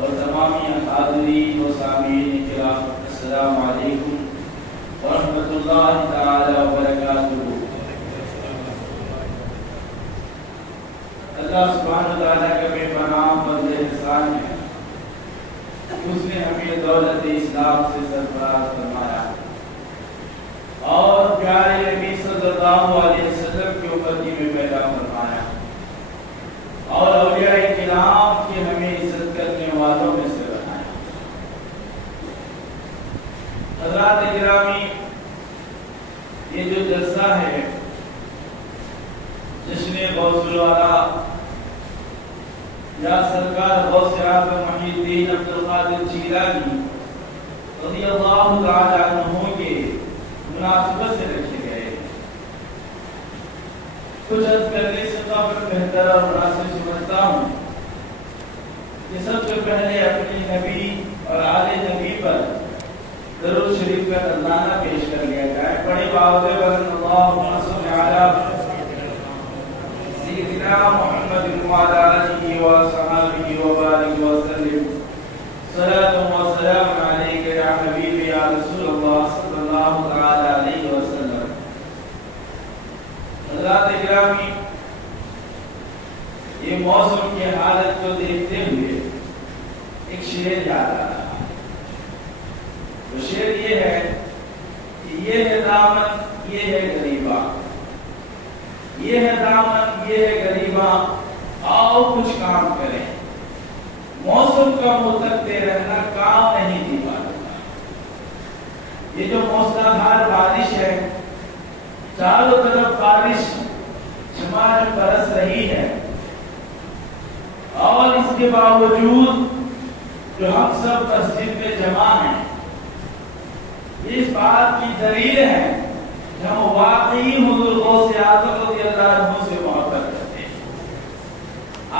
اور تمامی حاضرین و سامعین کرام، السلام علیکم ورحمۃ اللہ تعالی وبرکاتہ۔ اللہ سبحانہ وتعالیٰ کا بے پناہ فضل احسان ہے کہ اس نے ہمیں دولت اسلام سے سرفراز فرمایا اور پیارے نبی صلی اللہ علیہ وسلم کی امتی میں پیدا فرمایا اور اولیاء کرام کی ہمیں عزت کرنے والوں میں سے بنایا۔ حضرات گرامی، یہ جو جلسہ ہے جشن غوث الورا یا سرکار غوث اعظم محی الدین عبد القادر جیلانی رضی اللہ تعالی عنہ کے مناسبت سے رکھے گئے، کچھ عرض کرنے سے قبل بہتر اور مناسب سمجھتا ہوں کہ سب سے پہلے اپنی نبی اور آل نبی پر درود شریف کا نذرانہ پیش کر لیا جائے۔ بڑی باوجہ بلند اللہم صل علی سیدنا محمد وعلی آلہ وصحبہ وبارک وسلم، صلاۃ و سلام علیک یا حبیب یا رسول اللہ صلی اللہ تعالی علیہ وسلم۔ حضرات گرامی، یہ موسم کی حالت کو دیکھتے ہوئے ایک شعر یاد آ رہا ہے۔ وہ شعر یہ ہے کہ یہ ہے دامن یہ ہے غریباں، یہ ہے دامن یہ ہے غریباں، آؤ کچھ کام کریں، موسم کا متکتے رہنا کام نہیں دی پاتا۔ یہ جو موسلادھار بارش ہے، چاروں طرف بارش جھماجھم برس رہی ہے، اور اس کے باوجود جو ہم سب مسجد میں جمع ہیں، اس بات کی دلیل ہے کہ ہم واقعی حضور غوث اعظم رضی اللہ عنہ سے محبت کرتے ہیں۔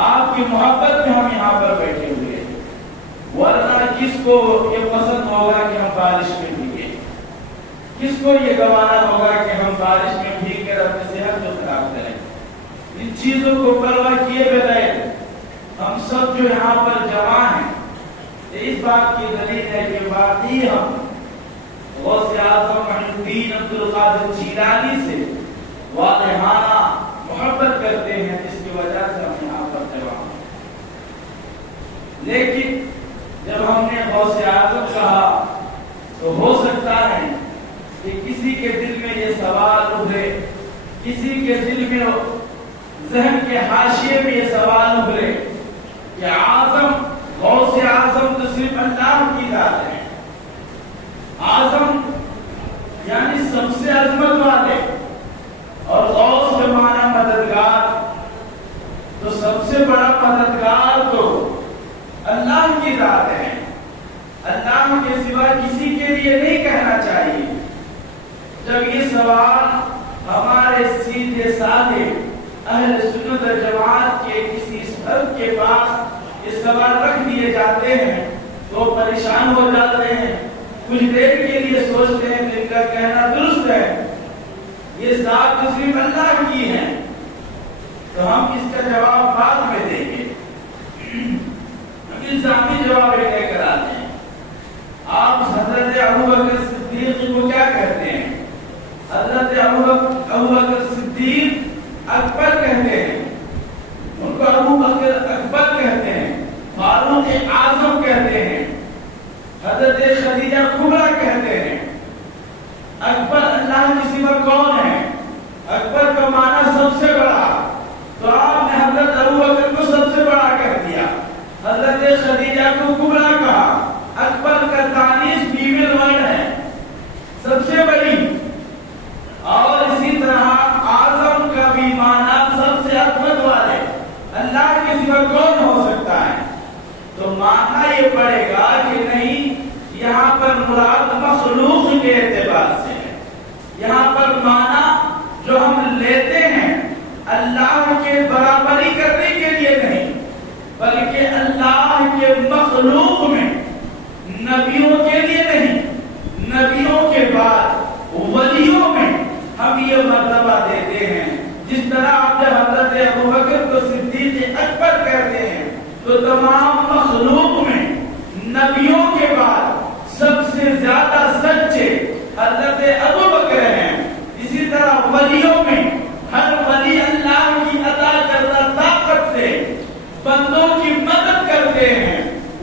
آپ کی محبت میں ہم یہاں پر بیٹھے ہوئے ہیں، ورنہ کس کو یہ پسند ہوگا کہ ہم بارش میں بھیگیں؟ کس کو یہ گوارا ہوگا کہ ہم بارش میں بھیگ کر اپنی صحت کو خراب کریں؟ ان چیزوں کو پرواہ کیے بغیر ہم سب جو یہاں پر جمع ہیں، اس بات کی دلیل ہے کہ واقعی ہم غوث اعظم محی الدین عبد القادر جیلانی سے واضحانہ محبت کرتے ہیں، جس کی وجہ سے ہم یہاں پر جمع ہیں۔ لیکن جب ہم نے غوث اعظم کہا تو ہو سکتا ہے کہ کسی کے دل میں یہ سوال ابھرے، کسی کے دل میں ذہن کے حاشیے میں یہ سوال ابھرے کہ اعظم غوث اعظم تو صرف اللہ کی ذات ہے، اعظم یعنی سب سے عظمت والے، اور غوث کے معنی مددگار، تو سب سے بڑا مددگار تو اللہ کی ذات ہے، اللہ کے سوا کسی کے لیے نہیں کہنا چاہیے۔ جب یہ سوال ہمارے سیدھے سادے اہل سنت و جماعت کے کسی فرد کے پاس یہ سوال رکھ دیے جاتے ہیں تو پریشان ہو جاتے ہیں، کچھ دیر کے لیے سوچتے ہیں کہ ان کا کہنا درست ہے، یہ ذات تو صرف اللہ کی ہے، تو ہم اس کا جواب بعد میں دیں گے۔ ہم الزامی جواب لے کر آتے ہیں۔ آپ حضرت ابوبکر صدیق کو کیا کہتے ہیں؟ حضرت ابوبکر صدیق اکبر کہتے ہیں، ان کو ابوبکر اکبر کہتے ہیں، فاروق اعظم کہتے ہیں، حضرت خدیجہ کبریٰ کہتے ہیں۔ اکبر اللہ کے سوا کون ہے؟ اکبر کا معنی سب سے بڑا، تو آپ نے حضرت ابوبکر کو سب سے بڑا کہہ دیا، حضرت خدیجہ کو کبریٰ کہا۔ اکبر کا تانیث فیمیل ورڈ ہے، سب سے بڑی، اور اسی طرح اعظم کا بھی معنی سب سے عظمت والے، اللہ کے سوا کون ہو سکتا ہے؟ تو معنی یہ پڑے گا کہ نہیں، یہاں پر مراد مخلوق کے اعتبار سے ہے، یہاں پر معنی جو ہم لیتے ہیں اللہ کے برابری کرنے کے لیے نہیں، بلکہ اللہ کے مخلوق میں نبیوں کے لیے نہیں، نبیوں کے بعد ولیوں میں ہم یہ مرتبہ دیتے ہیں۔ جس طرح آپ جب حضرت ابوبکر کو صدیق اکبر کہتے ہیں تو تمام مخلوق میں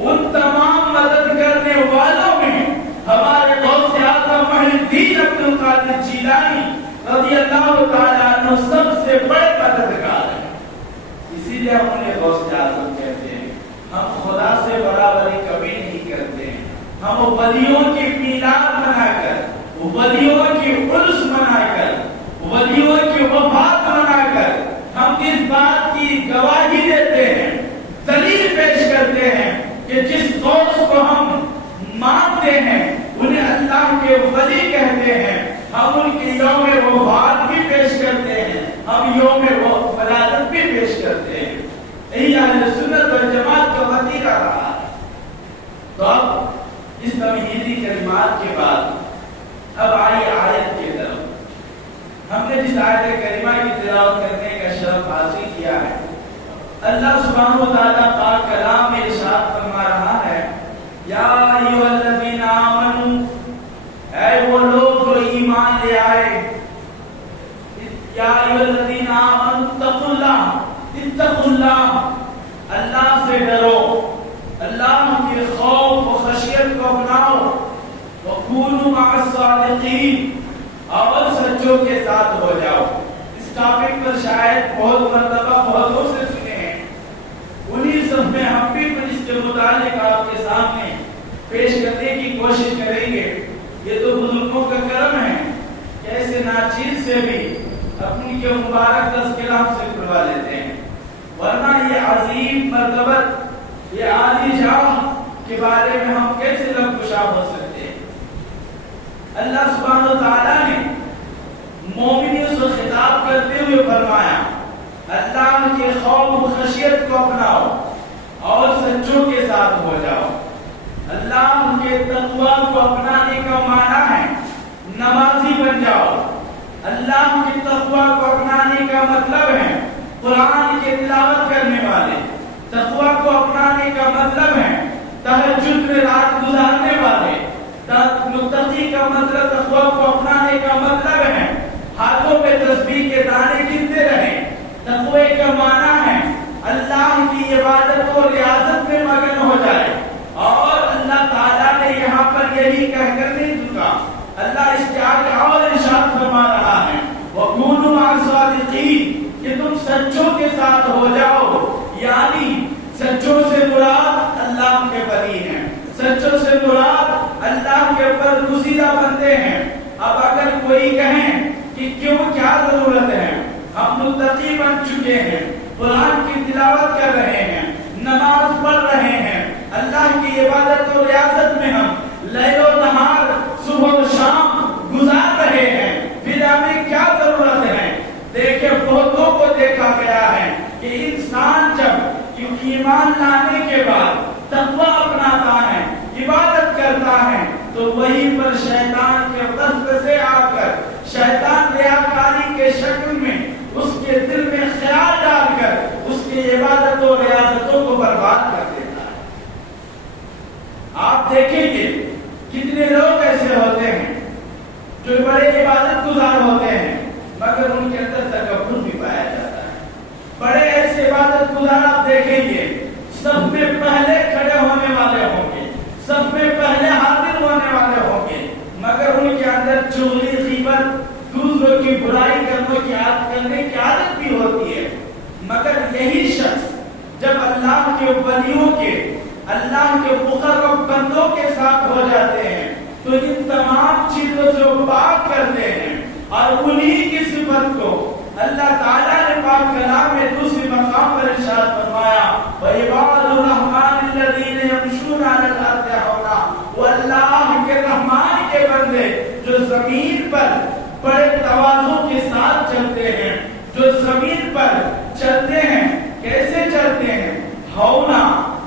ان تمام مدد کرنے والوں میں ہمارے غوث اعظم محی الدین عبد القادر جیلانی رضی اللہ تعالیٰ عنہ سب سے بڑے مددگار ہیں. اسی لیے ہم انہیں غوث اعظم کہتے ہیں. ہم خدا سے برابری کبھی نہیں کرتے ہیں. ہم ولیوں کی میلاد منا کر, ولیوں کی عرس منا کر, ولیوں کی وفات منا کر ہم اس بات کی گواہی دیتے ہیں, دلیل پیش کرتے ہیں کہ جس دوست کو ہم مانتے ہیں انہیں اللہ کے ولی کہتے ہیں. ہم ان کے یوم وفات بھی پیش کرتے ہیں, ہم یوم ولادت بھی پیش کرتے ہیں. یہی اہل سنت والجماعت کا وطیرہ رہا ہے. تو اب اس تمہیدی کلمات کے بعد اب آئی آیت کی طرف. ہم نے جس آیت کریمہ کی تلاوت کرنے کا شرف حاصل کیا ہے, اللہ سبحانہ و تعالیٰ پاک کلام میں ارشاد فرما رہا ہے, یا ایھا الذین آمنوا, اے وہ لوگ جو ایمان لے آئے, یا ایھا الذین آمنوا اتقوا اللہ, اتقوا اللہ, اللہ سے ڈرو, اللہ کے خوف و خشیت کو اپناؤ, وکونوا مع الصادقین, اور سچوں کے ساتھ ہو جاؤ. اس ٹاپک پر شاید بہت مرتبہ بہتوں سے سنے ہیں, انہی سب میں ہم بھی کچھ اس کے متعلق آپ کے سامنے پیش کرنے کی کوشش کریں گے. یہ تو بزرگوں کا کرم ہے کہ ایسے ناچیز سے بھی اپنی کے مبارک تذکرہ ہم سے کروا لیتے ہیں, ورنہ یہ عظیم مرتبت, یہ عالی جام کے بارے میں ہم کیسے لب گشا ہو سکتے ہیں. اللہ سبحانہ و تعالیٰ نے مومنوں سے خطاب کرتے ہوئے فرمایا, اللہ کے خوف و خشیت کو اپناؤ اور سچوں کے ساتھ ہو جاؤ. اللہ کے تقوی کو اپنانے کا معنی ہے نمازی بن جاؤ. اللہ کے تقوی کو اپنانے کا مطلب ہے قرآن کی تلاوت کرنے والے. تقوی کو اپنانے کا مطلب ہے تہجد میں رات گزارنے والے. متقی کا مطلب, تقوی کو اپنانے کا مطلب ہے ہاتھوں پہ تسبیح کے دانے گنتے رہیں. تقوی کا معنی ہے اللہ کی عبادت و ریاضت میں مگن ہو جائے. اور اللہ تعالیٰ نے یہاں پر یہی کہہ کر نہیں چکا, اللہ اس کے آگے اور ارشاد فرما رہا ہے, وَكُونُوا مَعَ الصَّادِقِينَ, کہ تم سچوں کے ساتھ ہو جاؤ. یعنی سچوں سے مراد اللہ کے ولی ہیں, سچوں سے مراد اللہ کے پر گزیدہ بندے ہیں. اب اگر کوئی کہیں کہ کیوں, کیا ضرورت ہے, ہم متقی بن چکے ہیں, قرآن کی تلاوت کر رہے ہیں, نماز پڑھ رہے ہیں, اللہ کی عبادت و ریاضت میں ہم لیل و نہار, صبح و شام گزار رہے ہیں, پھر ہمیں کیا ضرورت ہے. دیکھیں بہتوں کو دیکھا گیا ہے کہ انسان جب ایمان لانے کے بعد تقوی اپناتا ہے, عبادت کرتا ہے, تو وہیں پر شیطان کے غصب سے آ کر شیطان ریاکاری کے شکل میں اس کے دل میں خیال ڈال کر اس کی عبادت و ریاضتوں کو برباد کر دیتا ہے. آپ دیکھیں گے کتنے لوگ ایسے ہوتے ہیں جو بڑے عبادت گزار ہوتے ہیں مگر ان کے اندر تکبر بھی پایا جاتا ہے. بڑے ایسے عبادت گزار آپ دیکھیں گے سب میں پہلے کھڑے ہونے والے ہوں گے, سب میں پہلے حاضر ہونے والے ہوں گے, مگر ان کے اندر چغلی, غیبت, دوسروں کی برائی کرنے کی عادت بھی ہوتی ہے. مگر یہی شخص جب اللہ کے ولیوں کے, اللہ کے مقرب بندوں کے ساتھ ہو جاتے ہیں تو ان تمام چیزوں سے وہ پاک کرتے ہیں, اور انہی کی صفت کو اللہ تعالیٰ نے پاک کلام میں دوسری مقام پر ارشاد فرمایا, وَعِبَادُ الرَّحْمَنِ الَّذِينَ يَمْشُونَ عَلَى الْأَرْضِ هَوْنًا, وہ اللہ کے رحمان کے بندے جو زمین پر بڑے تواضع کے ساتھ چلتے ہیں, جو زمین پر چلتے ہیں. کیسے چلتے ہیں؟ ہونا,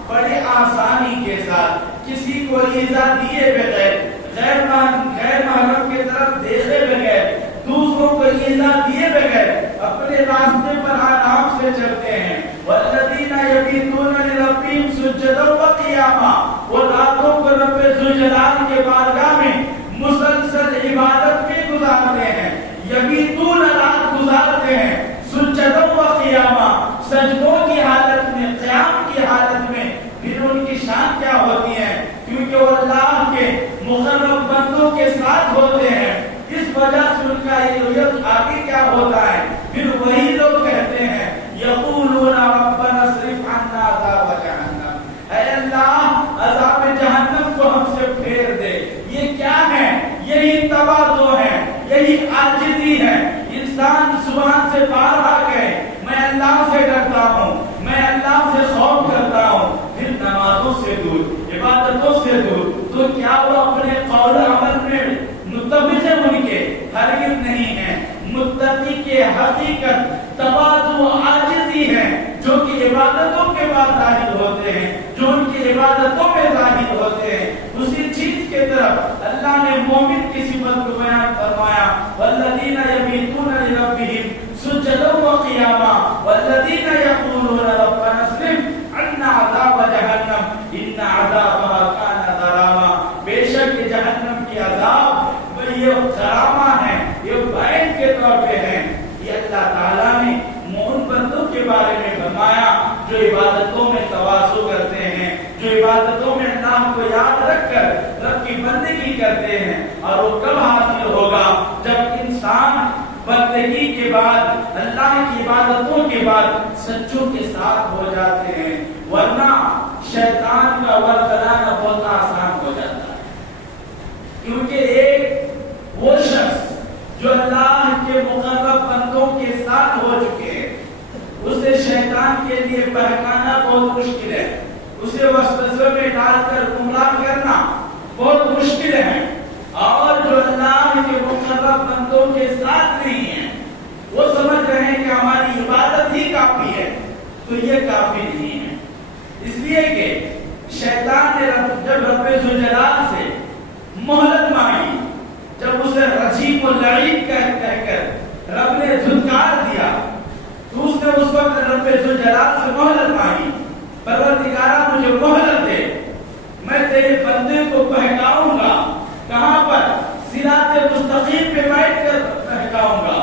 بڑے آسانی کے ساتھ, کسی کو ایذا دیے بغیر, غیر محرم کی طرف دیکھے بغیر, دوسروں کو ایذا دیے بغیر اپنے راستے پر آرام سے چلتے ہیں. والذین یبیتون لربہم سجدا وقیاما, وہ راتوں کو رب ذوالجلال کے بارگاہ میں مسلسل عبادت میں گزارتے ہیں. یبیتون, رات گزارتے ہیں, سجدا وقیاما, سجدوں کی حالت میں, قیام کی حالت میں. پھر ان کی شان نشانات کیا ہوتی ہیں؟ کیونکہ وہ اللہ کے مقرب بندوں کے ساتھ ہوتے ہیں، اس وجہ سے ان کا یہ آگے کیا ہوتا ہے؟ پھر وہی لوگ کہتے ہیں یقولون ربنا اصرف عنا عذاب جہنم، اے اللہ عذاب جہنم کو ہم سے پھیر دے۔ یہ کیا ہے؟ یہی تواضع ہے، یہی عاجزی ہے۔ انسان زبان سے بارہا کہے میں اللہ سے ڈرتا ہوں، میں اللہ سے خوف کرتا ہوں، پھر نمازوں سے دور، عبادتوں سے دور، تو کیا وہ اپنے قول عمل میں متفق ہے؟ ان کے ہرگز نہیں ہے۔ متقی کے حقیقت تواضع و عاجزی ہے، جو کہ عبادتوں کے بعد ظاہر ہوتے ہیں، جو ان کی عبادتوں میں ظاہر ہوتے ہیں۔ اسی چیز کے طرف اللہ نے مومن کی صفت کو بیان فرمایا، والذین یبیتون لربہم سجدا وقیاما والذین یقولون ربنا اصرف عنا عذاب جہنم ان عذابها کان غراما۔ بے شک جہنم کی عذاب یہ غرامہ ہے، یہ بعید کے طور پہ ہے۔ یہ اللہ تعالیٰ نے مومن بندوں کے بارے میں فرمایا جو عبادتوں میں تواضع کرتے ہیں، جو عبادتوں میں اللہ کو یاد رکھ کر رب کی بندگی کرتے ہیں۔ اور وہ کب حاصل ہوگا؟ جب انسان بندگی کے بعد، اللہ کی عبادتوں کے بعد سچوں کے ساتھ ہو جاتے ہیں، ورنہ شیطان کا ورتنا بہت آسان ہو جاتا ہے۔ کیونکہ ایک وہ شخص جو اللہ کے مقرب بندوں کے ساتھ ہو چکے ہیں، اسے شیطان کے لیے بہکانا بہت مشکل ہے، اسے وسوسے میں ڈال کر گمراہ کرنا بہت مشکل ہے۔ اور جو اللہ کے مقرب بندوں کے ساتھ نہیں ہیں، وہ سمجھ رہے ہیں کہ ہماری عبادت ہی کافی ہے، تو یہ کافی نہیں ہے۔ اس لیے کہ شیطان نے جب رب ذوالجلال سے مہلت مانگی، جب اسے رجیم و لعین کہہ کر رب نے دھتکار دیا، تو اس نے اس وقت رب ذوالجلال سے مہلت مانگی، پروردگارا مجھے مہلت دے، میں تیرے بندے کو بہکاؤں گا۔ کہاں پر؟ صراط مستقیم پہ بیٹھ کر بہکاؤں گا،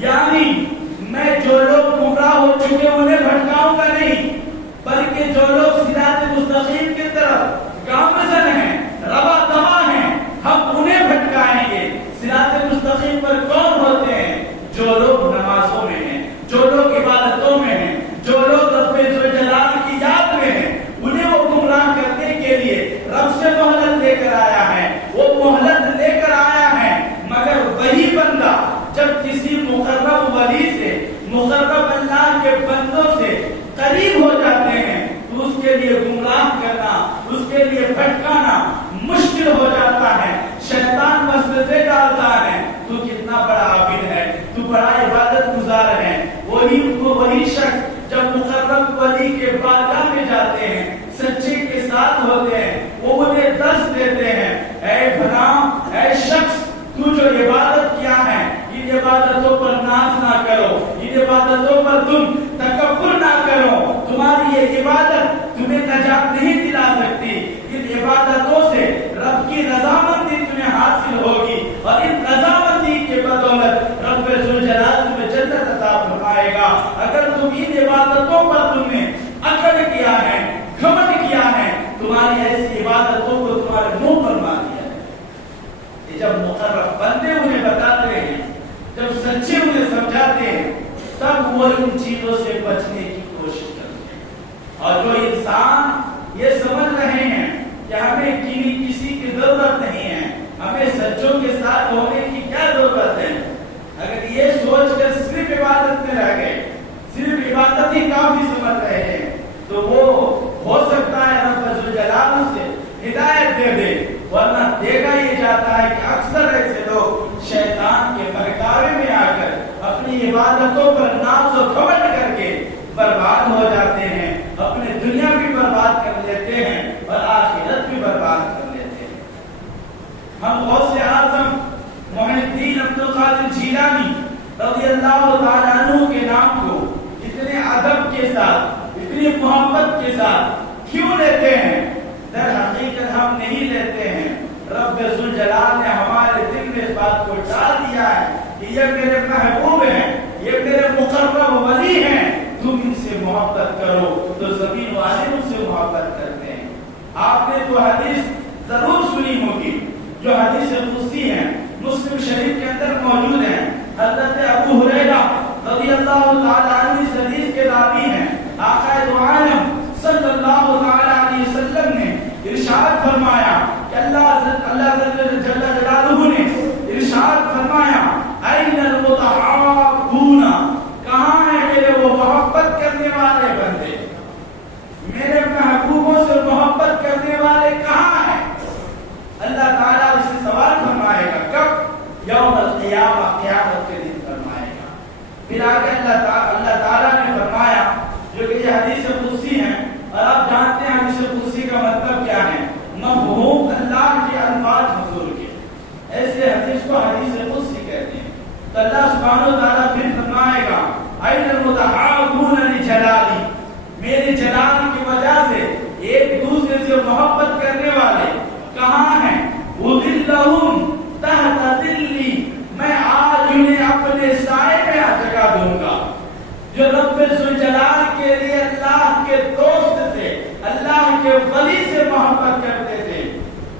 یعنی میں جو لوگ گمراہ ہو چکے انہیں بھٹکاؤں گا نہیں، بلکہ جو لوگ صراط مستقیم کی طرف گامزن ہیں، روا دوا ہیں، ہم انہیں بھٹکائیں گے۔ صراط مستقیم پر کون ہوتے ہیں؟ جو لوگ نمازوں میں ہیں، جو لوگ عبادتوں میں ہیں، جو لوگ رب ذوالجلال کی یاد میں ہیں، انہیں وہ گمراہ کرنے کے لیے رب سے مہلت لے کر آیا ہے، وہ مہلت لے کر آیا ہے۔ مگر وہی بندہ جب کسی مقرب ولی سے، مقرب اللہ کے بندوں سے قریب ہو جاتے ہیں، تو اس کے لیے گمراہ کرنا، اس کے لیے بھٹکانا مشکل ہو جاتا ہے۔ شیطان وسوسے ڈالتا ہے، تو کتنا بڑا عابد ہے، تو بڑا عبادت گزار ہے۔ وہی شخص جب مقرب ولی کے بارگاہ میں جاتے ہیں، سچے کے ساتھ ہوتے ہیں، وہ انہیں درس دیتے ہیں، اے فلاں، اے شخص، تو جو عبادت کیا ہے، ان عبادتوں پر ناز نہ کرو، ان عبادتوں پر تم تکبر نہ کرو، تمہاری یہ عبادت تمہیں نجات نہیں دلا سکتی، ان عبادتوں سے رب کی رضامندی تمہیں حاصل ہوگی، اور ان رضامندی کے بدولت رب ذوالجلال تمہیں جنت عطا فرمائے گا۔ اگر تم ان عبادتوں پر تم نے اکڑ کیا ہے، گھمنڈ کیا ہے، تمہاری ایسی عبادتوں کو تمہارے منہ پر مار دیا ہے۔ یہ جب مقرب بندے انہیں بتاتے ہیں، جب سچے انہیں سمجھاتے ہیں، تب وہ ان چیزوں سے بچنے کی کوشش کرتے ہیں۔ اور جو انسان یہ سمجھ رہے ہیں کہ ہمیں کسی کی ضرورت نہیں ہے، ہمیں سچوں کے ساتھ ہونے کی کیا ضرورت ہے، اگر یہ سوچ کر صرف عبادت میں رہ گئے، صرف عبادت ہی کافی سمجھ رہے ہیں، تو وہ ہو سکتا ہے رب ذوالجلال سے ہدایت دے دے، ورنہ دیکھا یہ جاتا ہے کہ اکثر ایسے لوگ شیطان کے بہکاوے میں آ کر اپنی عبادتوں پر ناز و گھمنڈ کر کے برباد ہو جاتے ہیں، اپنے دنیا بھی برباد کر لیتے ہیں اور آخرت بھی برباد کر لیتے ہیں۔ ہم غوث اعظم محی الدین عبدالقادر جیلانی رضی اللہ تعالیٰ عنہ کے نام کو اتنے ادب کے ساتھ، اتنی محبت کے ساتھ کیوں لیتے ہیں؟ در حقیقت ہم نہیں لیتے ہیں، رب ذوالجلال نے ہمارے دل میں اس بات کو ڈال دیا ہے کہ یہ میرے محبوب ہیں، یہ میرے مقرب ولی ہیں، تم ان سے محبت کرو، تو زمین والے ان سے محبت کرتے ہیں۔ آپ نے تو حدیث ضرور سنی ہوگی جو حدیث قدسی ہے، مسلم شریف کے اندر موجود ہے۔ حضرت ابو ہریرہ رضی اللہ تعالی عنہ اس حدیث کے راوی ہیں۔ آقا دو عالم صلی اللہ تعالی علیہ وسلم نے ارشاد فرمایا کہ اللہ جل جلالہ نے ارشاد فرمایا این المتحابون، کہاں ہیں میرے وہ محبت کرنے والے بندے، میرے محبوبوں سے محبت کرنے والے کہاں ہیں؟ اللہ تعالیٰ اسے سوال فرمائے گا، کب؟ یوم القیامہ، قیامت کے دن فرمائے گا۔ پھر آگے اللہ تعالیٰ نے فرمایا، جو کہ یہ حدیث قدسی ہے، اور آپ جانتے ہیں حدیث قدسی کا مطلب کیا ہے، مفہوم اللہ کے الفاظ حضور کے، ایسے حدیث کو حدیث قدسی کہتے ہیں۔ تو اللہ سبحانہ و تعالیٰ پھر فرمائے گا این المتحابون لجلالی، میرے جلال کی وجہ سے ایک دوسرے سے محبت کرنے والے کہاں ہیں؟ اذلہم تحت ذلی، میں آج انہیں اپنے سائے میں جگہ دوں گا۔ جو رب ذوالجلال کے لیے اللہ کے دوست تھے، اللہ کے ولی سے محبت کرتے تھے،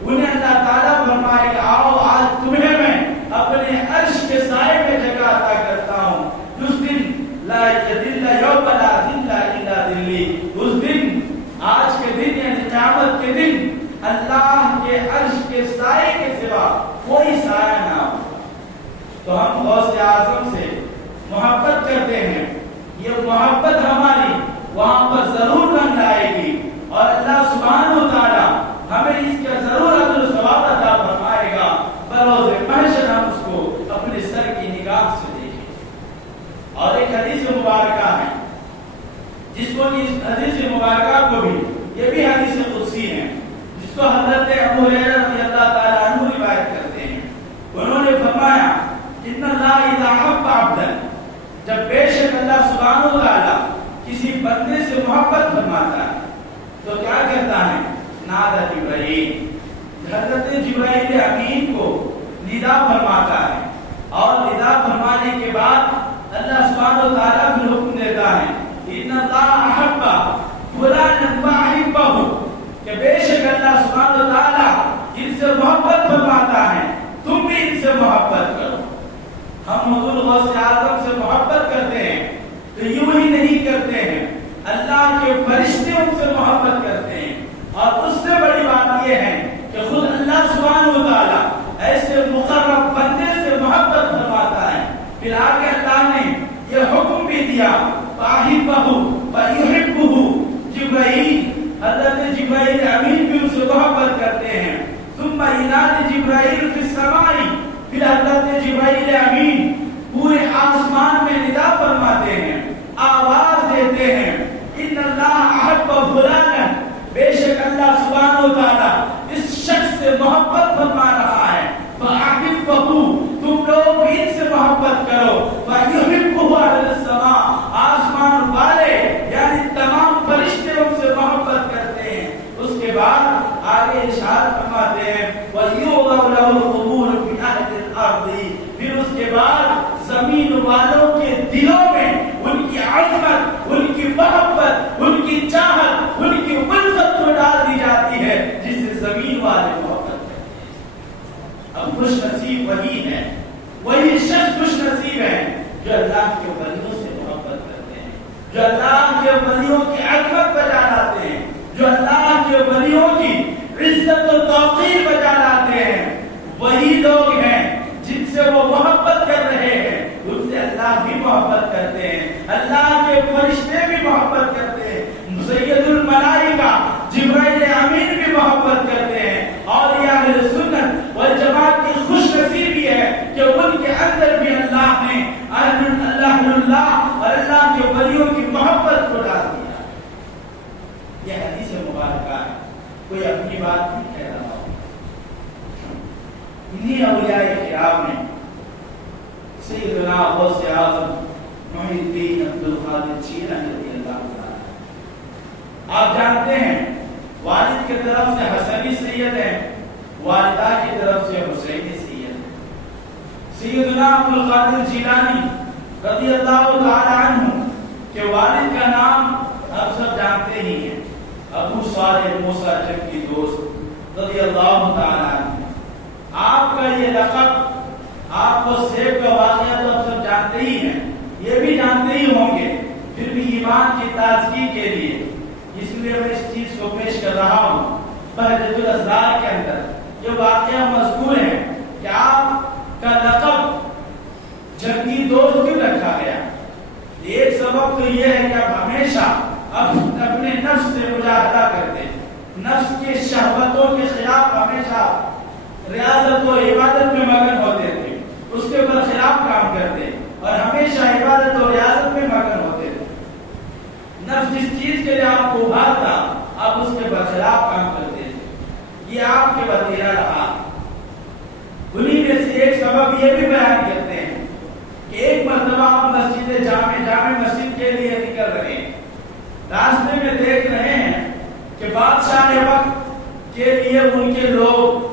انہیں اللہ تعالیٰ فرمائے گا آؤ آج تمہیں میں اپنے عرش کے سائے میں جگہ عطا کرتا ہوں۔ اس دن لا یذل یوم لا ذل الا ذلی، اس دن، آج کے دن یعنی قیامت کے دن، اللہ کے عرش کے سائے کے سوا کوئی سایہ نہ ہو۔ تو ہم غوث اعظم سے محبت کرتے ہیں، یہ محبت ہماری وہاں پر ضرور رنگ آئے گی، اور اللہ سبحانہ و تعالی ہمیں اس کا ضرور اجر و ثواب عطا فرمائے گا۔ بروز محشر ہم اس کو اپنے سر کی نگاہ سے دیکھیں۔ اور ایک حدیث مبارکہ ہے جس کو اس حدیث مبارکہ کو بھی، یہ بھی حدیث قدسی ہے، جس کو حضرت ابو ہریرہ رضی اللہ تعالی عنہ روایت کرتے ہیں۔ انہوں نے فرمایا ان اللہ اذا حب عبدا، جب بے شک اللہ سبحانہ و تعالی کسی بندے سے محبت فرماتا ہے تو کیا کہتا ہے؟ نادى جبرائیل، حضرت جبرائیل امین کو ندا فرماتا ہے، اور ندا فرمانے کے بعد اللہ سبحانہ و تعالیٰ بھی حکم دیتا ہے ان اللہ احب فلانا فاحبہ، کہ بے شک اللہ سبحانہ و تعالیٰ ان سے محبت فرماتا ہے، تم بھی ان سے محبت کرو۔ ہم حضور غوث اعظم سے محبت کرتے ہیں تو یوں ہی نہیں کرتے ہیں، اللہ کے فرشتے ان سے محبت کرتے ہیں، اور اس سے بڑی بات یہ ہے کہ خود اللہ سبحانہ و تعالیٰ ایسے مقرب بندے سے محبت فرماتا ہے۔ پھر آگے اللہ نے یہ حکم بھی دیا فاحبہ فیحبہ، جبرائیل، حضرت جبرائیل امین بھی ان سے محبت کرتے ہیں۔ ثم ینادی جبرائیل فی السماء، پھر حضرت جبرائیل امین پورے آسمان میں ندا فرماتے ہیں، آواز دیتے ہیں ان اللہ احب فلانا، بے شک اللہ سبحانہ و تعالیٰ اس شخص سے محبت فرما رہا ہے، فاحبہ، تم لوگ بھی ان سے محبت کرو، فیحبہ اہل السماء، آسمان والے یعنی تمام فرشتے ان سے محبت کرتے ہیں۔ اس کے بعد آگے ارشاد فرماتے ہیں وَيُوضَعُ لَهُ الْقُبُورُ فِي أَهْلِ الْأَرْضِ، پھر اس کے بعد زمین والوں کے دلوں میں ان کی عظمت، ان کی محبت، ان کی چاہت، ان کی الفت کو ڈال دی جاتی ہے جس سے زمین والے محبت کرتے ہیں۔ اب خوش نصیب وہی ہے، وہی شخص خوش نصیب ہے جو اللہ کے ولیوں سے محبت کرتے ہیں، جو اللہ کے ولیوں کی عظمت بجا لاتے ہیں، جو اللہ کے ولیوں کی عزت و توقیر بجا لاتے ہیں، وہی لوگ ہیں جن سے وہ محبت کر رہے ہیں، ان سے اللہ بھی محبت کرتے ہیں، اللہ کے فرشتے بھی محبت کرتے ہیں، سید الملائکہ جبرائیل امین بھی محبت کرتے ہیں، اور یہ اہل سنت والجماعت کی خوش نصیبی ہے کہ ان کے اندر بھی اللہ نے اللہ اور اللہ کے ولیوں کی محبت کو ڈال دیا۔ یہ حدیث مبارکہ ہے، کوئی اپنی بات نہیں کہہ رہا ہو۔ انہی اولیاء کرام نے سیدنا غوث اعظم محی الدین عبدالقادر جیلانی رضی اللہ عنہ، آپ جانتے ہیں والد کی طرف سے حسنی سید ہیں، والدہ کی طرف سے حسینی سید ہیں۔ سیدنا عبدالقادر جیلانی رضی اللہ تعالی عنہ کے والد کا نام آپ سب جانتے ہی ہیں، ابو صالح موسیٰ جنگی دوست رضی اللہ تعالیٰ عنہ، آپ کا یہ لقب، آپ کو سیب کا واقعہ تو سب جانتے ہی ہیں، یہ بھی جانتے ہی ہوں گے، پھر بھی ایمان کی تازگی کے لیے اس لیے میں اس چیز کو پیش کر رہا ہوں۔ بہجت الاسرار کے اندر یہ واقعہ مذکور ہے کہ آپ کا لقب جنگی دوست کیوں رکھا گیا۔ ایک سبب تو یہ ہے کہ آپ ہمیشہ اپنے نفس سے مجاہدہ کرتے، نفس کے شہوتوں کے خلاف ہمیشہ ریاضت و عبادت میں مگن ہوتے تھے، اس کے برخلاف کام کرتے اور ہمیشہ عبادت و ریاضت میں مگن ہوتے تھے۔ نفس جس چیز کے لیے آپ کو ابھارتا آپ اس کے برخلاف کام کرتے تھے، یہ آپ کے وتیرہ رہا۔ انہی میں سے ایک سبب یہ بھی بیان کرتے ہیں کہ ایک مرتبہ آپ مسجد جامع مسجد کے لیے نکل رہے ہیں، راستے میں دیکھ رہے ہیں کہ بادشاہ وقت کے لیے ان کے لوگ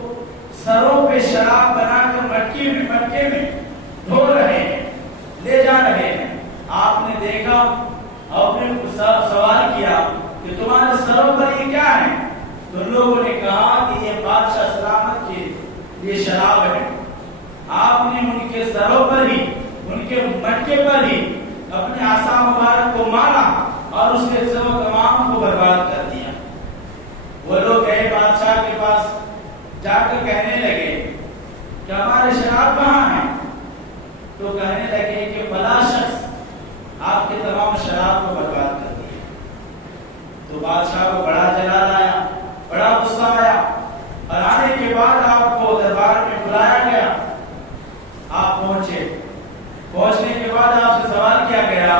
سروں پہ شراب بنا کر مٹکے میں دھو رہے ہیں، لے جا رہے ہیں۔ آپ نے دیکھا اور نے سوال کیا کہ تمہارے سروں پر یہ کیا ہے؟ تو لوگوں نے کہا کہ یہ بادشاہ سلامت کے لیے شراب ہے۔ آپ نے ان کے سروں پر ہی، ان کے مٹکے پر ہی اپنے عصا مبارک کو مارا اور اس کے سب تمام کو برباد کر دیا۔ وہ لوگ گئے بادشاہ کے پاس، جا کر کہنے لگے کہ ہمارے شراب کہاں ہیں؟ تو کہنے لگے کہ فلاں شخص آپ کے تمام شراب کو برباد کر دیا۔ تو بادشاہ کو بڑا جلال آیا، بڑا غصہ آیا، اور آنے کے بعد آپ کو دربار میں بلایا گیا۔ آپ پہنچے، پہنچنے کے بعد آپ سے سوال کیا گیا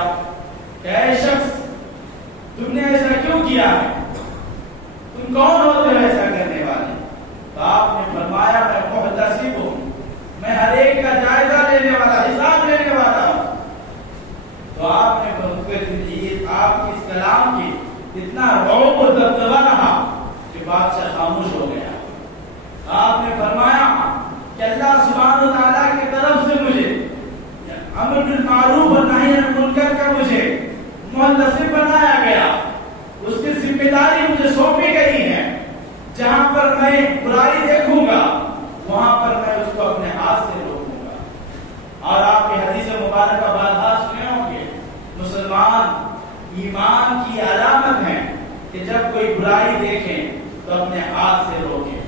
کہ اے شخص تم نے ایسا کیوں کیا ہے؟ تم کون ہوتے ہو ایسا کرنے والے؟ تو آپ نے فرمایا میں محتسب ہوں، میں ہر ایک کا جائزہ لینے والا، حساب لینے والا ہوں۔ تو آپ نے آپ کی اس کلام کی اتنا رعب و دبدبہ رہا کہ بادشاہ خاموش ہو گیا۔ آپ نے فرمایا کہ اللہ سبحانہ وتعالیٰ کی طرف سے مجھے امر بالمعروف اور نہی عن المنکر کا مجھے محتسب بنایا گیا، اس کی ذمہ داری مجھے سونپی گئی ہے۔ جہاں پر میں برائی دیکھوں گا وہاں پر میں اس کو اپنے ہاتھ سے روکوں گا۔ اور آپ کی حدیث مبارکہ بارہا سنے ہوں گے، مسلمان ایمان کی علامت ہے کہ جب کوئی برائی دیکھیں تو اپنے ہاتھ سے روکیں،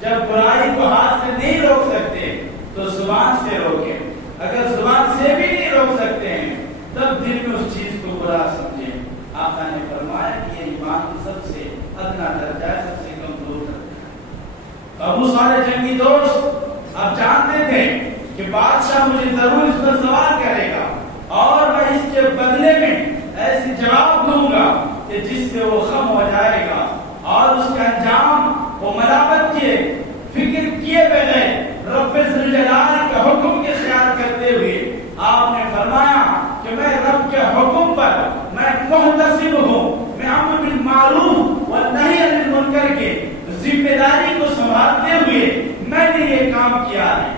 جب برائی کو ہاتھ سے نہیں روک سکتے تو زبان سے روکیں، اگر زبان سے بھی نہیں روک سکتے ہیں تب دل میں اس چیز کو برا سمجھیں۔ آقا نے فرمایا کہ یہ ایمان کی سب سے ادنا درجہ ہے، سب سے کمزور درجہ۔ ابو صالح جنگی دوست آپ جانتے تھے کہ بادشاہ مجھے ضرور اس پر سوال کرے گا اور میں اس کے بدلے میں ایسی جواب دوں گا کہ جس سے وہ خم ہو جائے گا اور اس کا انجام وہ ملامت کیے فکر کیے بغیر رب ذوالجلال کے حکم کے خیال کرتے ہوئے آپ نے فرمایا کہ میں رب کے حکم پر میں محتسب ہوں، میں امر بالمعروف والنہی عن المنکر کے ذمہ داری کو سنبھالتے ہوئے میں نے یہ کام کیا ہے۔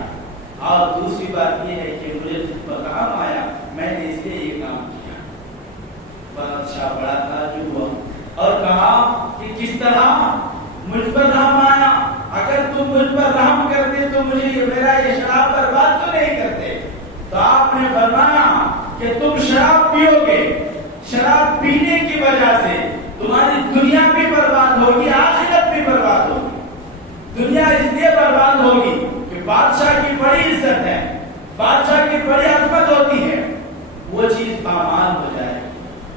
اور دوسری بات یہ ہے کہ مجھے خود پر کام آیا، میں نے اس لیے یہ کام کیا۔ بادشاہ بڑا تعجب ہوا اور کہا کہ کس طرح مجھ پر رحم آیا؟ اگر تم مجھ پر رحم کرتے تو مجھے میرا یہ شراب برباد تو نہیں کرتے۔ تو آپ نے فرمایا کہ تم شراب پیو گے، شراب پینے کی وجہ سے تمہاری دنیا بھی برباد ہوگی، آخرت بھی برباد ہوگی۔ دنیا اس لیے برباد ہوگی کہ بادشاہ کی بڑی عزت ہے، بادشاہ کی بڑی عظمت ہوتی ہے، وہ چیز پامال ہو جائے گی،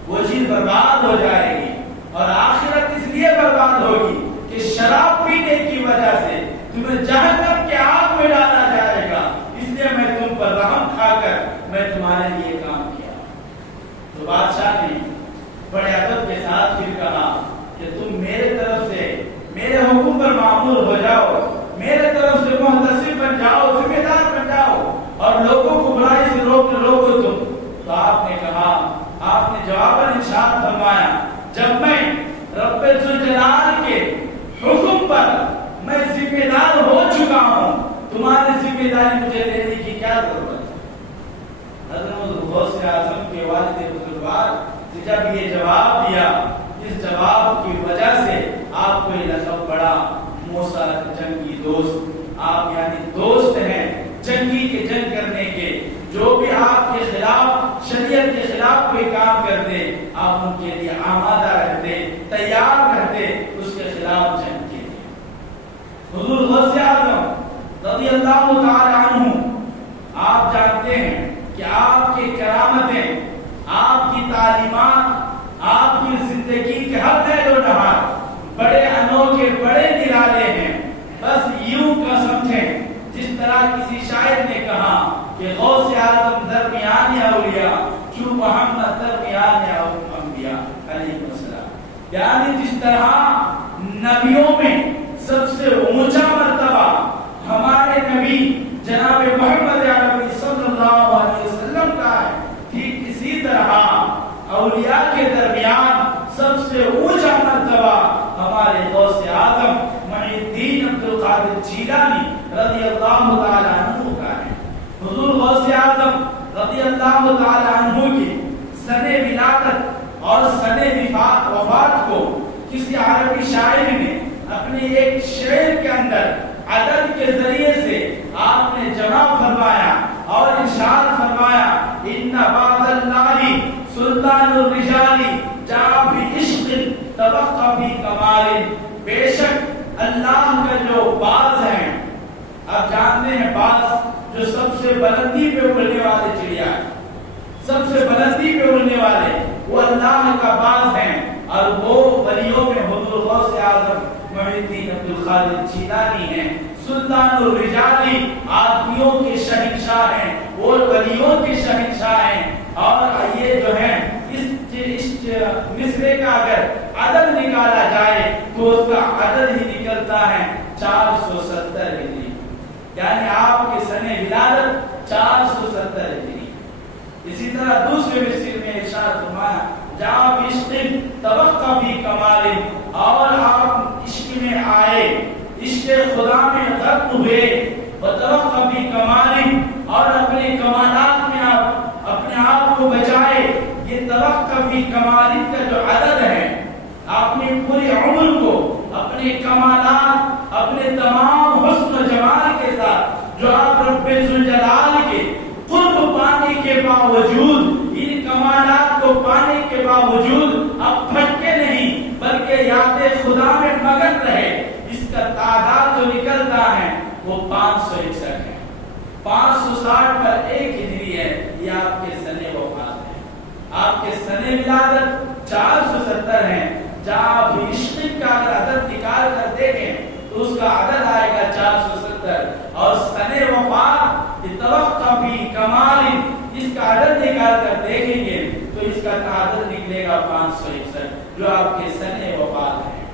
وہ چیز برباد ہو جائے گی۔ اور آخرت اس لیے برباد ہوگی کہ شراب پینے کی وجہ سے تمہیں جہنم کے آگ میں ڈالا جائے گا، اس لیے میں تم پر رحم کھا کر میں تمہارے لیے کام کیا۔ تو بادشاہ نے بڑے ادب کے ساتھ پھر کہا کہ تم میرے طرف سے میرے حکم پر معمور ہو جاؤ، میرے طرف سے محتسب بن جاؤ، ذمہ دار بن جاؤ اور لوگوں کو برائی سے روکو تم۔ تو آپ نے کہا، آپ نے جواباً ارشاد فرمایا جب میں رب ذوالجلال کے حکم پر میں ذمہ دار ہو چکا ہوں، تمہاری ذمہ داری مجھے لینے کی کیا ضرورت ہے؟ حضرت غوث اعظم کے والد بزرگوار نے جب یہ جواب دیا، اس جواب کی وجہ سے آپ کو یہ لقب پڑا موسیٰ جنگی دوست. آپ یعنی دوست ہیں جنگی کے جنگ کرنے کے. جو بھی آپ کے خلاف شریعت کے خلاف کوئی کام کرتے آپ ان کے لیے آمادہ رہتے, تیار رہتے اس کے خلاف جنگ کے لیے. حضور غوث اعظم رضی اللہ تعالی عنہ آپ جانتے ہیں کہ آپ کی کرامتیں, آپ کی تعلیمات, آپ کی زندگی کے ہر پہلو و نہاد بڑے انوکھے, بڑے نرالے ہیں. بس یوں کا سمجھیں جس طرح کسی شاعر نے کہا کہ غوث اعظم درمیان اولیاء چو محمد درمیان انبیاء علیہ السلام. یعنی جس طرح نبیوں میں سب سے اونچا مرتبہ ہمارے نبی جناب محمد عربی صلی اللہ علیہ وسلم کا ہے, ٹھیک اسی طرح اولیاء کے درمیان سب سے اونچا مرتبہ ہمارے غوث اعظم محی الدین عبد القادر جیلانی رضی اللہ تعالی عنہ کا ہے. حضور غوث اعظم رضی اللہ تعالی عنہ کی سن ولادت اور سن وفات کو کسی عربی شاعر نے اپنے ایک شعر کے اندر عدد کے ذریعے سے آپ نے جمع فرمایا اور ارشاد فرمایا ان بعض اللہ سلطان الرجال جا فی عشق تبقى فی کمال. بے شک اللہ کا جو باز ہیں, آپ جانتے ہیں باز جو سب سے بلندی پہ اڑنے والے چڑیا ہے, سب سے بلندی پہ اڑنے والے وہ اللہ کا باز ہیں. اور وہ ولیوں میں حضور غوث اعظم محی الدین عبد القادر جیلانی ہیں. سلطان الرجال آدمیوں کے شہنشاہ ہیں, وہ ولیوں کے شہنشاہ ہیں. اور یہ جو ہیں اس مصرے کا اگر عدد نکالا جائے تو اس کا عدد ہی نکلتا ہے 470 ہجری. یعنی آپ کے سن ولادت 470 ہجری. اسی طرح دوسرے مصر میں ارشاد فرمایا جا عشق تبقى فی کمال, اور آپ عشق میں آئے, عشق خدا میں غرق ہوئے, وتبقى فی کمال, اور اپنے کمالات میں آپ اپنے آپ کو بچائے. یہ تبقى فی کمال کا جو عدد ہے, آپ نے پوری عمر کو اپنے کمالات, اپنے تمام حسن و جمال کے ساتھ جو آپ رب ذوالجلال کے قرب پانے کے باوجود, ان کمالات کو پانے کے باوجود اب پھٹکے نہیں بلکہ یاد خدا میں مگن رہے. اس کا تعداد جو نکلتا ہے وہ 561 ہے. 560 پر ایک ہجری ہے. یہ آپ کے سن وفات ہے. آپ کے سن ولادت 470 ہیں. جہاں بھی عشق کا اگر عدد نکال کر دیکھیں تو اس کا عدد آئے گا 470, اور سن وفات توقع فی کمال, اس کا عدد نکال کر دیکھیں گے تو اس کا تعداد نکلے گا 561 جو آپ کے سن وفات ہے.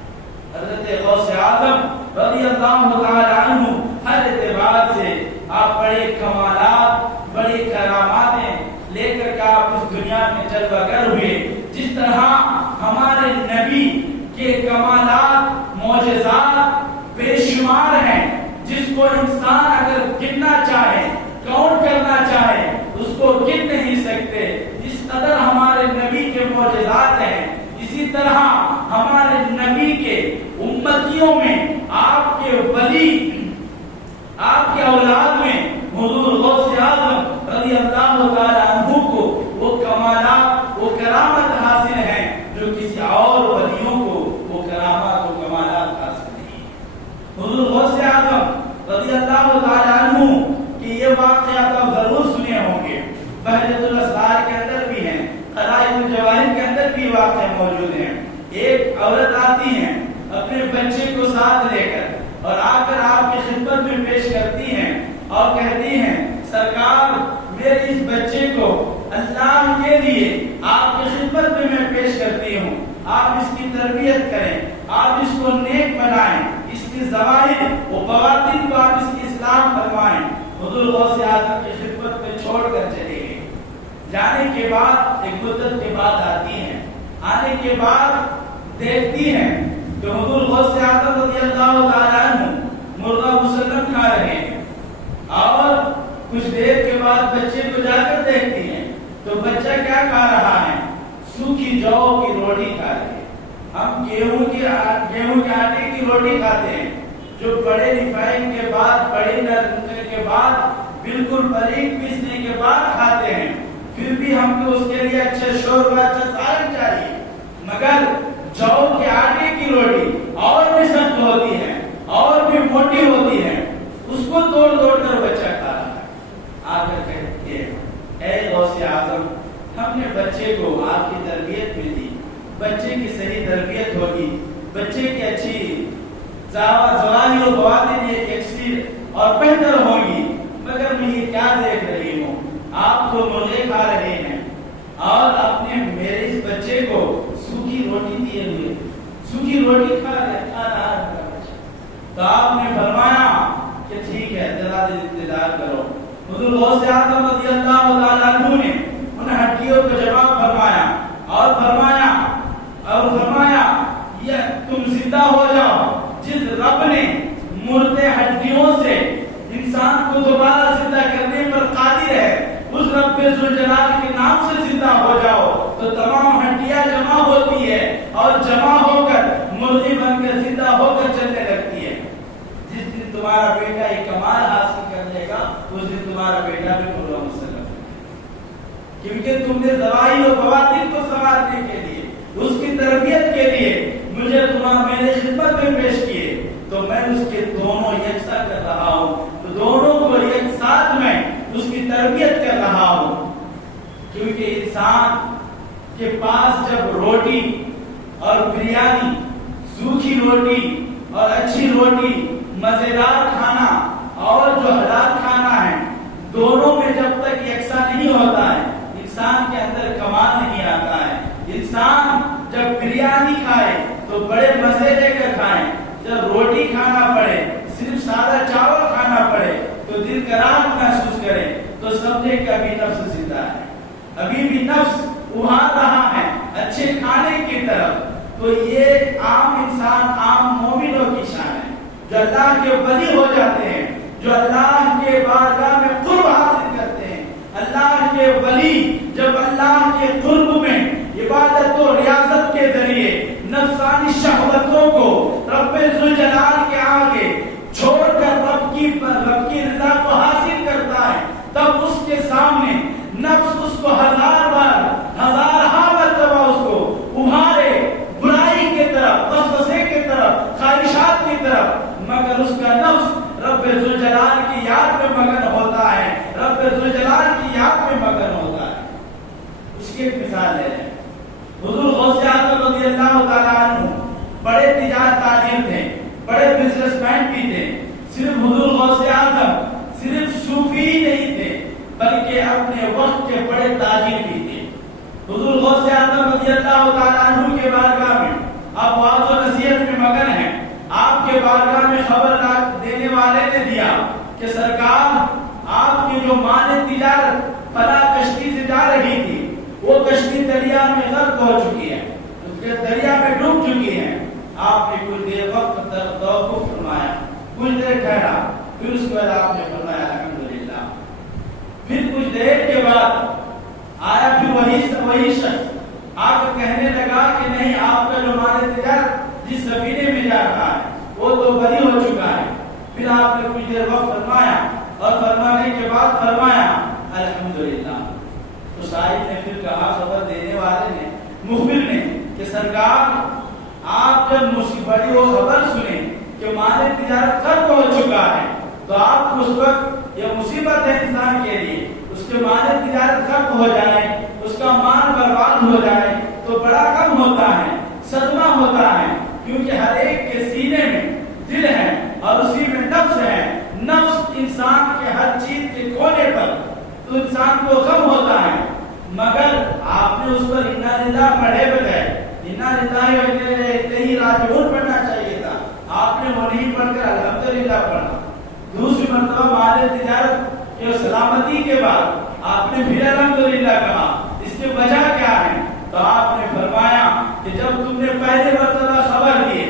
حضرت غوث اعظم رضی اللہ تعالی عنہ ہر اعتبار سے آپ بڑے کمالات, بڑی کراماتیں لے کر کے آپ اس دنیا میں جلوہ گر ہوئے. جس طرح ہمارے نبی کے کمالات, معجزات بے شمار ہیں, جس کو انسان اگر گننا چاہے, کاؤنٹ کرنا چاہے, اس کو گن نہیں سکتے. اس قدر ہمارے نبی کے معجزات ہیں. اسی طرح ہمارے نبی کے امتیوں میں آپ کے ولی, آپ کے اولاد میں حضور غوث اعظم رضی اللہ تعالی عنہ کو وہ کمالات, وہ کرامت حاصل ہیں جو کسی اور ولیوں کو وہ کرامات و کمالات حاصل نہیں. حضور غوث اعظم رضی اللہ تعالی عنہ کہ یہ واقعات آپ ضرور سنے ہوں گے. بہجت الاسرار کے اندر بھی ہیں, خلائق الجواہر کے اندر بھی واقع موجود ہیں. ایک عورت آتی ہیں اپنے بچے کو ساتھ لے کر اور آ کر آپ کی خدمت میں پیش کرتی ہیں اور کہتی ہیں سرکار میرے اس بچے کو اللہ کے لیے آپ کی خدمت میں پیش کرتی ہوں, آپ اس کی تربیت کریں, آپ اس کو نیک بنائیں, اس کی ظواہر و بواطن کو آپ اس کی اصلاح فرمائیں. حضور غوث اعظم کی خدمت میں چھوڑ کر چلے گئے. جانے کے بعد ایک مدت کے بعد آتی ہیں, آنے کے بعد دیکھتی ہیں کہ حضور غوث اعظم رضی اللہ تعالی عنہ مرغا مسلم کھا رہے ہیں, اور کچھ دیر کے بعد بچے کو جا کر دیکھتی ہیں تو بچہ کیا کھا رہا ہے, سوکھی جو کی روٹی کھا رہے ہیں. روٹی کھاتے ہیں جو بڑے ریفائن کے بعد بڑے نرم کے بعد بالکل باریک پیسنے کے بعد کھاتے ہیں، پھر بھی ہم کو اس کے لیے اچھا شوربہ اچھا سالن چاہیے، مگر جو کے آٹے کی روٹی اور بھی سخت ہوتی ہے اور بھی موٹی ہوتی ہے، اس کو توڑ توڑ کر بچہ کھا رہا ہے۔ آ کر کہتے ہیں اے غوث اعظم، ہم نے بچے کو آپ کی تربیت میں دی، بچے کی صحیح تربیت ہوگی، بچے کی اچھی ظواہر و باطن یہ یکسر اور بہتر ہوگی، مگر میں یہ کیا دیکھ رہی ہوں، آپ تو مرغے کھا رہے ہیں اور اپنے میرے اس بچے کو سوکھی روٹی دیے ہوئے، سوکھی روٹی کھا رہا ہے۔ تو آپ نے فرمایا کہ ٹھیک ہے ذرا انتظار کرو۔ حضور غوث اعظم رضی اللہ تعالیٰ عنہ نے ان ہڈیوں کو جمع فرمایا اور فرمایا یہ تم زندہ ہو جاؤ، جس رب نے مردے ہڈیوں سے انسان کو دوبارہ زندہ کرنے پر قادر ہے، اس رب ذوالجلال کے نام سے زندہ ہو جاؤ، تو تمام ہڈیاں جمع ہوتی ہے اور جمع ہو کر مرغی بن کر زندہ ہو کر چلنے لگتی ہے۔ جس دن تمہارا بیٹا یہ کمال حاصل کر لے گا، اس دن تمہارا بیٹا بھی مرغا مسلم ہے، کیونکہ تم نے ذرائع و بواطن کو سنوارنے کے لیے، اس کی تربیت کے لیے مجھے میرے خدمت میں پیش کیے، تو میں اس کے دونوں یکساں کر رہا ہوں، تو دونوں کو ایک ساتھ میں اس کی تربیت کر رہا ہوں۔ کیونکہ انسان کے پاس جب روٹی اور بریانی، سوکھی روٹی اور اچھی روٹی، مزیدار کھانا اور جو حلال کھانا ہے، دونوں میں جب تک یکساں نہیں ہوتا ہے، انسان کے اندر کمال نہیں آتا ہے۔ انسان جب بریانی کھائے تو بڑے مزے لے کر کھائیں، جب روٹی کھانا پڑے، صرف سادہ چاول کھانا پڑے تو دل گراہٹ محسوس کرے، تو سمجھے کہ ابھی نفس زندہ ہے، ابھی بھی نفس ابھار رہا ہے اچھے کھانے کی طرف۔ تو یہ عام انسان، عام مومنوں کی شان ہے، جو اللہ کے ولی ہو جاتے ہیں، جو اللہ کے بارگاہ میں قرب حاصل کرتے ہیں۔ اللہ کے ولی جب اللہ کے قرب میں عبادت و ریاضت کے ذریعے نفسانی شہوتوں کو رب ذوالجلال کے آگے چھوڑ کر رب کی رضا کو حاصل کرتا ہے، تب اس کے سامنے نفس اس کو ہزارہا مرتبہ اس کو ابھارے برائی کی طرف، وسوسے کی طرف، خواہشات کی طرف، مگر اس کا نفس رب ذوالجلال کی یاد میں مگن ہوتا ہے، رب ذوالجلال کی یاد میں مگن ہوتا ہے۔ اس کی ایک مثال لے لیں، حضور غوث اعظم رضی اللہ تعالیٰ عنہ بڑے تجارت تاجر تھے، بڑے بزنس مین بھی تھے۔ صرف حضور غوث اعظم صرف صوفی ہی نہیں تھے، بلکہ اپنے وقت کے بڑے تاجر بھی تھے۔ حضور غوث اعظم رضی اللہ تعالیٰ عنہ کے بارگاہ میں آپ وعظ و نصیحت میں مگن ہیں، آپ کے بارگاہ میں خبر دینے والے نے دیا کہ سرکار آپ کی جو مال تجارت فلاں کشتی سے جا رہی تھی، وہ کشتی دریا میں غرق ہو چکی ہے، اس کے دریا میں ڈوب چکی ہے۔ آپ نے کچھ دیر وقت توقف فرمایا، کچھ دیر ٹھہرا، پھر اس کے بعد آپ نے فرمایا الحمدللہ۔ پھر کچھ دیر کے بعد آیا، پھر وہی شخص آ کر کہنے لگا کہ نہیں، آپ کا جو مال تجارت جس سفینے میں جا رہا ہے وہ تو بری ہو چکا ہے۔ پھر آپ نے کچھ دیر وقت فرمایا اور فرمانے کے بعد فرمایا الحمدللہ۔ تو صاحب نے پھر کہا، خبر دینے والے نے، مخبر نے، کہ سرکار آپ جب بڑی وہ خبر سنیں کہ مال تجارت ختم ہو چکا ہے، تو آپ اس وقت یہ مصیبت ہے انسان کے لیے، اس کے مال تجارت ختم ہو جائے، اس کا مال برباد ہو جائے تو بڑا غم ہوتا ہے، صدمہ ہوتا ہے، کیونکہ ہر ایک کے سینے میں دل ہے اور اسی میں نفس ہے۔ نفس انسان کے ہر چیز کے کھونے پر تو انسان کو غم ہوتا ہے، مگر آپ نے اس پر انا للہ پڑھے بغیر انا للہ و انا الیہ راجعون پڑھنا چاہیے تھا، آپ نے وہ نہیں پڑھ کر الحمدللہ پڑھا۔ دوسری مرتبہ مال تجارت کے سلامتی کے بعد آپ نے پھر الحمدللہ کہا، اس کی وجہ کیا ہے؟ تو آپ نے فرمایا کہ جب تم نے پہلے مرتبہ خبر دی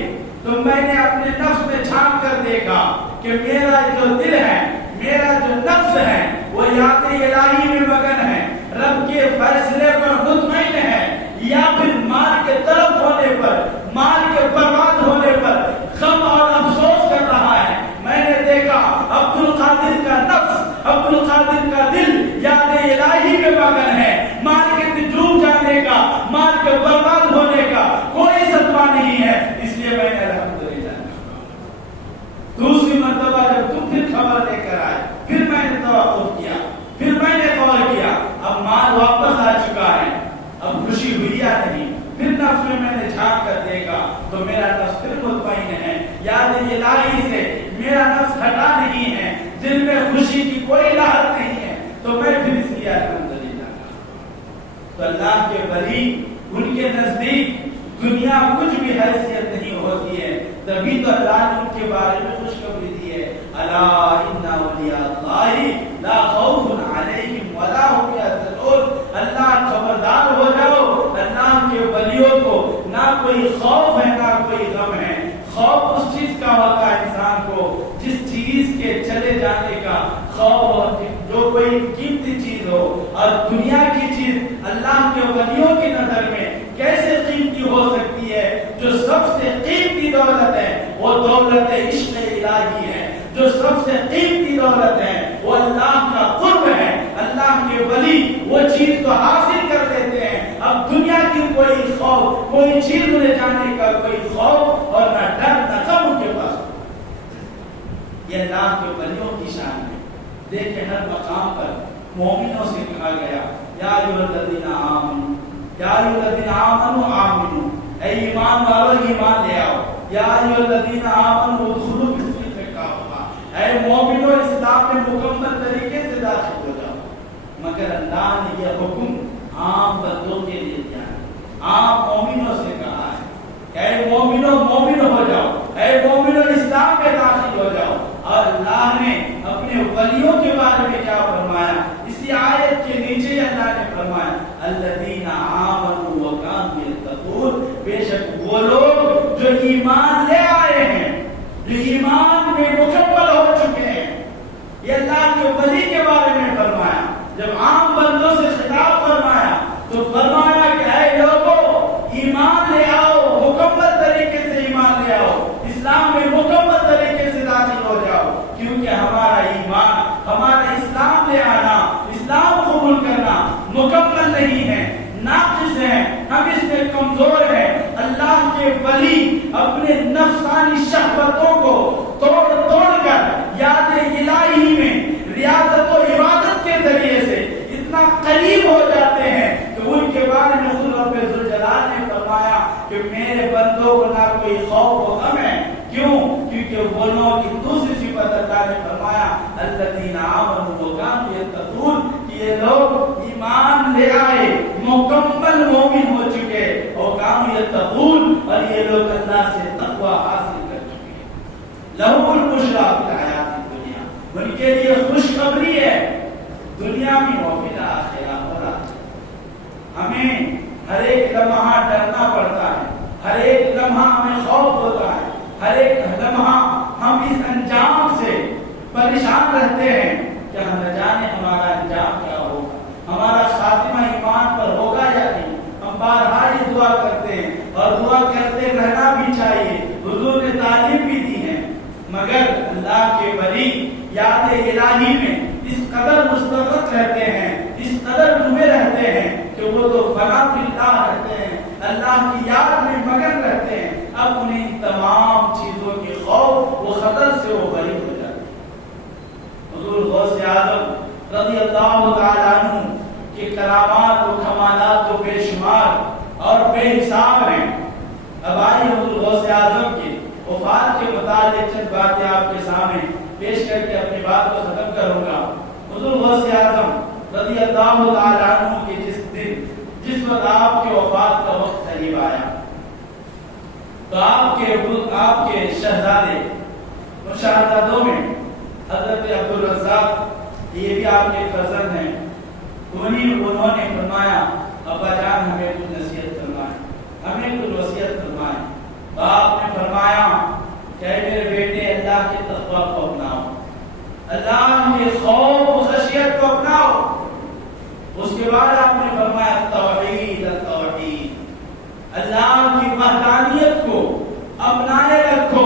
تو میں نے اپنے نفس میں جھانک کر دیکھا کہ میرا جو دل ہے، میرا جو نفس ہے، وہ یاد الہی میں مگن ہے، رب کے فیصلے پر مطمئن ہے، یا پھر مال کے طرف ہونے پر، مال کے برباد ہونے پر غم اور افسوس کر رہا ہے. میں نے دیکھا عبد القادر کا نفس، عبد القادر کا دل یاد الہی میں مگن ہے. مارکیٹ ڈوب جانے کا، مارکیٹ برباد ہونے کا کوئی صدمہ نہیں ہے. اس لیے میں نے الحمدللہ. دوسری مرتبہ جب تم پھر خبر لے کر آئے، پھر میں نے توقف کیا، پھر میں نے غور کیا. اب مال واپس آ چکا ہے، اب خوشی ہوئی یا نہیں. پھر نفس میں نے جھانک کر دیکھا تو میرا نفس پھر مطمئن ہے. یاد الہی سے میرا نفس ہٹا نہیں ہے، دل میں خوشی کی کوئی لہر نہیں ہے. تو میں پھر اس لیے الحمدللہ. تو اللہ کے ولی، ان کے نزدیک دنیا کچھ بھی حیثیت نہیں ہوتی ہے. تبھی تو اللہ نے ان کے بارے میں خوشخبری دی ہے. الا ان اولیاء اللہ لا خوف علیہم ولا هم یحزنون. اللہ خبردار ہو جاؤ، اللہ کے ولیوں کو نہ کوئی خوف ہے نہ کوئی غم ہے. خوف اس چیز کا ہوتا ہے انسان کو جس چیز کے چلے جانے کا خوف، جو کوئی قیمتی چیز ہو. اور دنیا کی چیز اللہ کے ولیوں کی نظر میں کیسے قیمتی ہو سکتی ہے؟ جو سب سے قیمتی دولت ہے وہ دولت عشق الہی ہے. جو سب سے قیمتی دولت ہے وہ اللہ کا قرب ہے. اللہ کے ولی وہ چیز تو حاصل کر لیتے ہیں. اب دنیا کی کوئی خوف، کوئی چیز لے جانے کا کوئی خوف اور نہ ڈر نہ غم ان کے پاس. یہ اللہ کے ولیوں کی شان ہے. دیکھیں ہر مقام پر مومنوں سے کہا گیا یا ایھا الذین آمنوا، یا ایھا الذین آمنوا آمنوا، اے ایمان والو ایمان لے آؤ. یا ایھا الذین آمنوا ادخلوا فی السلم کافہ، اے مومنو اسلام میں مکمل طریقے سے داخل ہو جاؤ. مگر اللہ نے یہ حکم عام بندوں کے لیے دیا ہے، عام مومنوں سے کہا ہے اے مومنو مومن ہو جاؤ، اے مومنو اسلام میں داخل ہو جاؤ. اور اللہ نے اپنے ولیوں کے بارے میں کیا فرمایا؟ اسی آیت کے نیچے اللہ نے فرمایا الذین آمنوا وکانوا یتقون. بے شک وہ لوگ جو ایمان لے آئے ہیں، جو ایمان میں مکمل ہو چکے ہیں. یہ اللہ کے ولی کے بارے میں فرمایا. جب عام بندوں سے خطاب فرمایا تو فرمایا کہ اے لوگوں ایمان لے آؤ، مکمل طریقے سے ایمان لے آؤ، اسلام میں مکمل طریقے سے داخل ہو جاؤ. کیونکہ ہمارا ایمان، ہمارا اسلام لے آنا، اسلام قبول کرنا مکمل نہیں ہے، ناقص ہے، ہم اس میں کمزور ہیں. اللہ کے ولی اپنے نفسانی شہوتوں کو توڑ توڑ کر یاد الہی میں ریاضت و عبادت کے ذریعے سے اتنا قریب ہو جاتے ہیں کہ ان کے بارے میں خود رب ذوالجلال نے فرمایا کہ میرے بندوں کو نہ کوئی خوف و غم ہے. کیوں؟ کیونکہ وہ لوگ کی دوسری صفت اللہ نے فرمایا الذین آمنوا وکانوا یتقون، کہ یہ لوگ ایمان لے آئے، مکمل مومن ہو چکے، وکانوا یتقون، اور یہ لوگ اللہ سے تقوی حاصل کر چکے ہیں. لہم البشریٰ فی الحیاۃ الدنیا، ان کے لیے خوشخبری ہے دنیا میں و فی الآخرہ. ہمیں ہر ایک لمحہ ڈرنا پڑتا ہے، ہر ایک لمحہ ہمیں خوف ہوتا ہے، ہر ایک لمحہ ہم اس انجام سے پریشان رہتے ہیں کہ ہم نہ جانے ہمارا انجام کیا ہوگا، ہمارا خاتمہ ایمان پر ہوگا یا نہیں. ہم بارہا یہ دعا کرتے ہیں اور دعا کرتے رہنا بھی چاہیے، حضور نے تعلیم بھی دی ہے. مگر اللہ کے ولی یاد الہی میں اس قدر مستغرق رہتے ہیں، اس قدر ڈوبے رہتے ہیں کہ وہ تو فنا باللہ رہتے ہیں، اللہ کی یاد میں مگن رہتے ہیں. اب انہیں تمام چیزوں کے خوف و خطر سے وہ بری ہو جاتے ہیں. حضور غوث اعظم رضی اللہ تعالیٰ عنہ کے کرامات و کمالات و بے شمار اور بے حساب ہیں. اب آئیے حضور غوث اعظم کے وفات کے متعلق چند باتیں آپ کے سامنے پیش کر کے اپنی بات کو ختم کروں گا. حضور غوث اعظم رضی اللہ تعالیٰ عنہ کے جس وقت آپ کے وفات کا وقت قریب آیا تو آپ کے شہزادے اور شہزادوں میں حضرت عبدالرزاق، یہ بھی آپ کے فرزند ہیں، انہوں نے فرمایا ابا جان ہمیں کچھ نصیحت فرمائیں، ہمیں کچھ وصیت فرمائیں. تو آپ نے فرمایا کہ اے میرے بیٹے اللہ کے تقوی کو اپناؤ، اللہ کے خوف و خشیت کو اپناؤ. اس کے بعد آپ نے فرمایا توحید التوحید، اللہ کی وحدانیت کو اپنائے رکھو،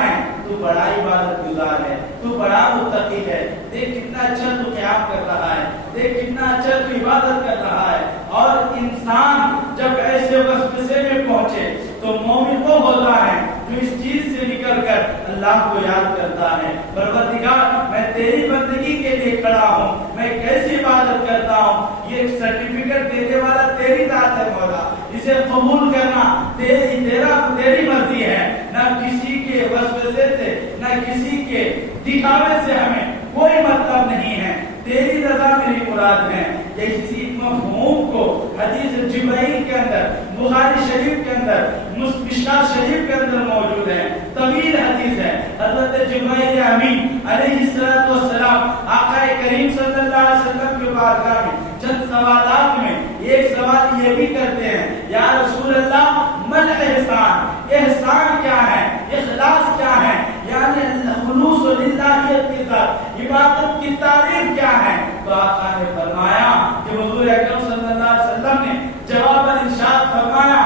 ہے تو بڑا عبادت گزار ہے، تو بڑا متقی ہے، دیکھ کتنا اچھا تو قیام کر رہا ہے، دیکھ کتنا اچھا تو عبادت کر رہا ہے۔ اور انسان جب ایسے وسوسے میں پہنچے تو مومن وہ ہوتا ہے جو اس چیز سے نکل کر اللہ کو یاد کرتا ہے، پروردگار میں تیری بندگی کے لیے کھڑا ہوں، میں کیسی عبادت کرتا ہوں، یہ سرٹیفکیٹ دینے والا تیری ذات ہے مولا، اسے قبول کرنا تیری مرضی ہے، نہ کسی کے وسوسے سے نہ کسی کے دکھاوے سے ہمیں کوئی مطلب نہیں ہے، تیری رضا میری مراد ہے۔ اسی مفہوم کو حدیث جبرائیل کے اندر، بخاری شریف کے اندر، مشکات شریف کے اندر موجود ہے، طویل حدیث ہے۔ حضرت جبرائیل امین علیہ السلام آقا کریم صلی اللہ علیہ وسلم کے بارگاہ میں چند سوالات میں ایک سوال یہ بھی کرتے ہیں، یا رسول اللہ من احسان، احسان کیا ہے، اخلاص کیا ہے، یعنی خلوص للہیت کے ساتھ عبادت کی تعریف کیا ہے؟ تو آقا نے فرمایا کہ حضور اکرم صلی اللہ علیہ وسلم نے جواب ارشاد فرمایا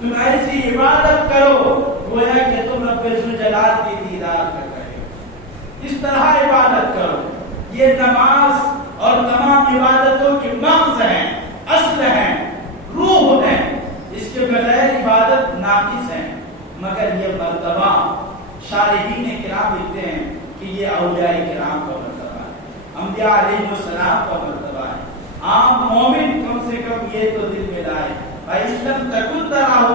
تم ایسی عبادت کرو گویا کہ تم رب ذوالجلال کی دیدار کر رہے ہو، اس طرح عبادت کرو۔ یہ نماز اور تمام عبادتوں کی مغز ہیں، اصل ہیں، روح ہے، اس کے بغیر عبادت ناقص ہے۔ مگر یہ مرتبہ شارحین کرام لکھتے ہیں کہ یہ اولیاء کرام کا مرتبہ ہے، انبیاء علیہ السلام کا مرتبہ ہے۔ عام مومن کم سے کم یہ تو دل میں لائے، فَإِسْلَمْ تَكُنْ تَرَاهُ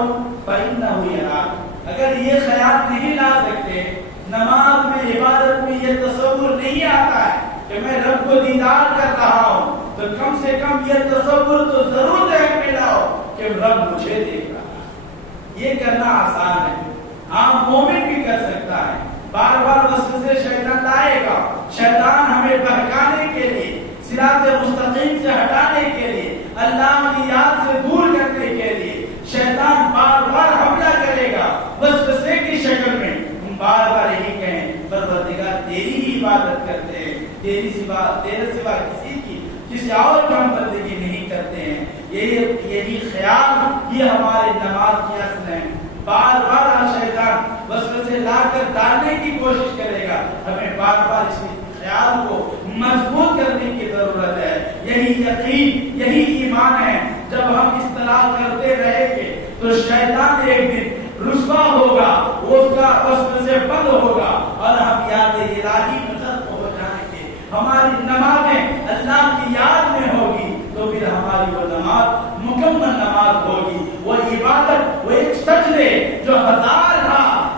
فَإِنَّهُ يَرَاكَ۔ اگر یہ خیال نہیں لا سکتے، نماز میں عبادت میں یہ تصور نہیں آتا ہے کہ میں رب کو دیدار کر رہا ہوں، تو کم سے کم یہ تصور تو ضرور ذہن میں لاؤ کہ رب مجھے دیکھ رہا ہے۔ یہ کرنا آسان ہے، عام مومن بھی کر سکتا ہے۔ بار بار وسوسے شیطان لائے گا، شیطان ہمیں بہکانے کے لیے، صراط مستقیم سے ہٹانے کے لیے، اللہ کی یاد سے دور کرنے کے لیے شیطان بار بار حملہ کرے گا وسوسے کی شکل میں۔ ہم بار بار یہی کہیں پروردگار تیری ہی عبادت کرتے ہیں، تیرے سوا کسی اور کی ہم بندگی نہیں کرتے ہیں۔ یہی خیال یہ ہمارے نماز کی اصل ہے۔ بار بار شیطان وسوسے لا کر ڈالنے کی کوشش کرے گا، ہمیں بار بار اس خیال کو مضبوط کرنے کی ضرورت ہے۔ یہی یقین، یہی ایمان ہے۔ جب ہم اس طرح کرتے رہیں گے تو شیطان ایک دن رسوا ہوگا، اس کا وسوسے بند ہوگا اور ہم یاد الہی میں غرق ہو جائیں گے۔ ہماری نمازیں اللہ کی یاد میں ہوگی تو پھر ہماری وہ نماز مکمل نماز ہوگی، وہ عبادت، وہ ایک سجدے جو ہزار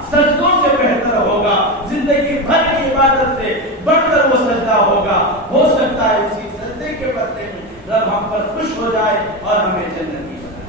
سجدوں سے بہتر ہوگا، زندگی بھر کی عبادت سے بڑھ کر وہ سجدہ ہوگا۔ ہو سکتا ہے اسی سجدے کے بدلے میں رب ہم پر خوش ہو جائے اور ہمیں جنتی بنائے۔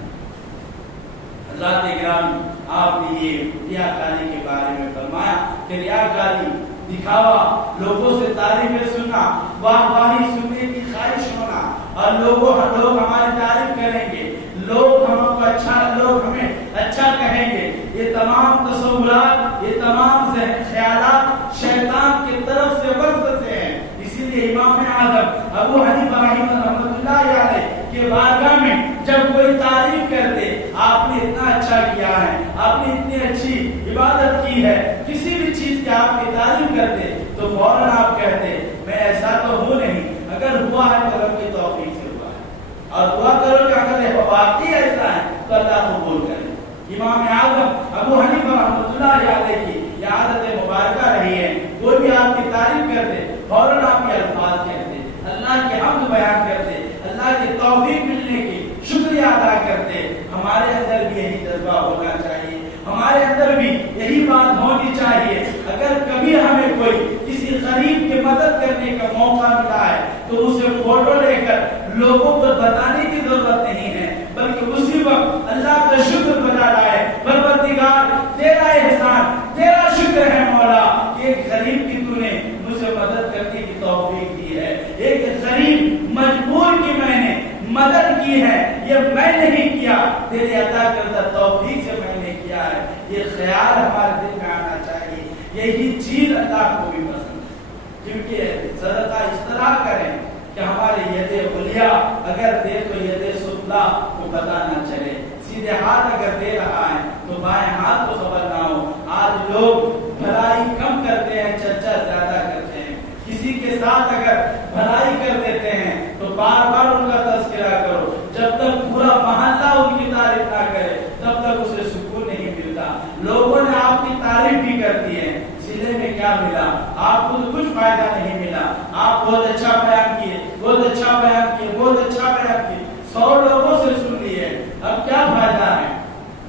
حضرات گرامی، آپ نے یہ ریاکاری کے بارے میں فرمایا کہ ریاکاری دکھاوا، لوگوں سے تعریفیں سننا، واہی سننے کی خواہش ہونا، اور لوگ ہماری تعریف کریں گے، لوگ ہمیں اچھا کہیں گے، یہ تمام تصورات، یہ تمام خیالات شیطان کی طرف سے وسوسے ہیں۔ اسی لیے امام اعظم ابو حنیفہ رحمۃ اللہ علیہ کے بارگاہ میں جب کوئی تعریف کرتے، آپ نے اتنا اچھا کیا ہے، آپ نے اتنی اچھی عبادت کی ہے، کسی بھی چیز کی آپ کی تعریف کرتے تو فوراً آپ کہتے میں ایسا تو ہوں نہیں، اگر ہوا ہے تو رب کی توفیق سے ہوا ہے، اور دعا کرو کہ اگر یہ واقعی ایسا ہے تو اللہ قبول کرے۔ امام اعظم ابو حنیفہ رحمۃ اللہ علیہ کی یہ عادت مبارکہ رہی ہے، کوئی بھی آپ کی تعریف کرتے فوراً آپ کے الفاظ کہتے، اللہ کی حمد بیان کرتے، اللہ کی توفیق ملنے کی شکریہ ادا کرتے۔ ہمارے اندر بھی یہی جذبہ ہونا چاہیے، ہمارے اندر بھی یہی بات ہونی چاہیے۔ اگر کبھی ہمیں کوئی کسی غریب کی مدد کرنے کا موقع ملا ہے تو اسے فوٹو لے کر لوگوں کو بتانے کی ضرورت نہیں ہے، بلکہ اسی وقت اللہ کا شکر بجا لائے، پروردگار تیرا احسان، تیرا شکر ہے مولا کہ ایک غریب کی تو نے مجھے مدد کرنے کی توفیق دی ہے، ایک غریب مجبور کی میں نے مدد کی ہے، یہ میں نہیں کیا، تیری عطا کردہ توفیق سے میں نے کیا ہے۔ یہ خیال ہمارے دل میں آنا چاہیے، یہی چیز اللہ کو بھی پسند ہے، کیونکہ صدقہ اس طرح کریں کہ ہمارے ید علیا اگر دے تو ید سفلا کو پتہ نہ چلے، سیدھے سیدھے ہاتھ اگر دے رہا ہے تو بائیں ہاتھ کو خبر نہ ہو. آج لوگ بھلائی کم کرتے ہیں, چرچا زیادہ کرتے ہیں. کسی کے ساتھ اگر بھلائی کر دیتے ہیں تو بار بار ان کا تذکرہ کرو. جب تک پورا محلہ ان کی تعریف نہ کرے تب تک اسے سکون نہیں ملتا. لوگوں نے آپ کی تعریف بھی کر دی ہے, سلے میں کیا ملا؟ آپ کو تو کچھ فائدہ نہیں ملا. آپ بہت اچھا بیان کیے, بہت اچھا بیان کیے, بہت اچھا بیان کیے, 100 لوگوں سے سن لیے, اب کیا فائدہ ہے؟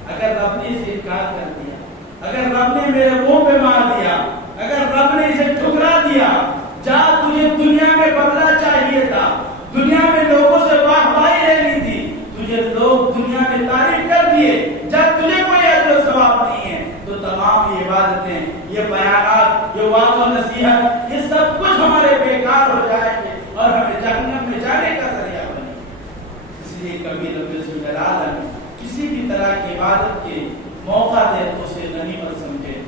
اگر رب نے اسے انکار کر دیا, اگر رب نے میرے منہ پہ مار دیا, اگر رب نے اسے ٹھکرا دیا, جا تجھے دنیا میں بدلہ چاہیے تھا, دنیا میں لوگوں سے واہ واہی لینی تھی, تجھے لوگ دنیا میں تعریف کر دیے, جب تجھے کوئی اجر و ثواب نہیں ہے تو تمام یہ عبادتیں, یہ بیانات, یہ وعظ و نصیحت, یہ سب کچھ ہمارے بیکار ہو جائیں گے اور ہمیں جہنم میں جانے کا ذریعہ بنے. اس لیے کبھی رب الجلال کسی بھی طرح کی عبادت کے موقع دے تو اسے غنیمت سمجھے,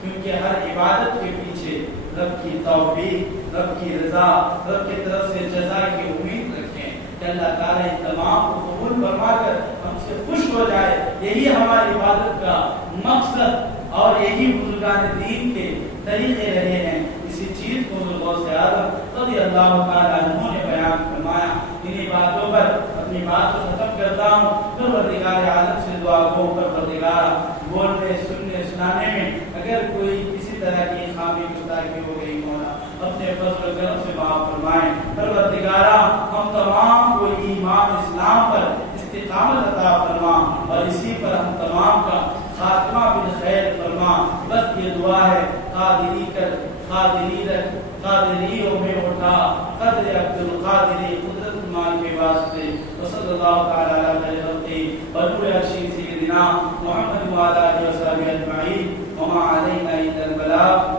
کیونکہ ہر عبادت کے پیچھے رب کی توفیق, رب کی رضا, رب کی طرف سے جزا کی امید رکھیں کہ اللہ تعالیٰ ان تمام کو قبول فرما کر ہم سے خوش ہو جائے. یہی ہماری عبادت کا مقصد اور یہی بزرگان دین کے طریقے رہے ہیں. اسی چیز کو غوث اعظم رضی اللہ تعالیٰ عنہ نے بیان فرمایا. انہی باتوں پر اپنی بات کو ختم کرتا ہوں. پروردگار عالم سے دعا کو, پروردگار بولنے, سننے, سنانے میں اگر کوئی کسی طرح کی خامی کوتاہی ہو گئی, مولا اپنے فضل و کرم سے معاف فرمائیں. پروردگارا ہم تمام کو ایمان اسلام پر استقامت عطا فرما اور اسی پر ہم تمام کا خاتمہ بالخیر فرما. بس یہ دعا ہے, قادری کر, قادری رکھ, قادریوں میں اٹھا, قدر عبد القادری قدرت مان کے واسطے. وصلی اللہ تعالی علی خیر خلقہ ونور عرشہ سیدنا محمد وعلی آلہ وصحبہ اجمعین. وما علینا الا البلاغ.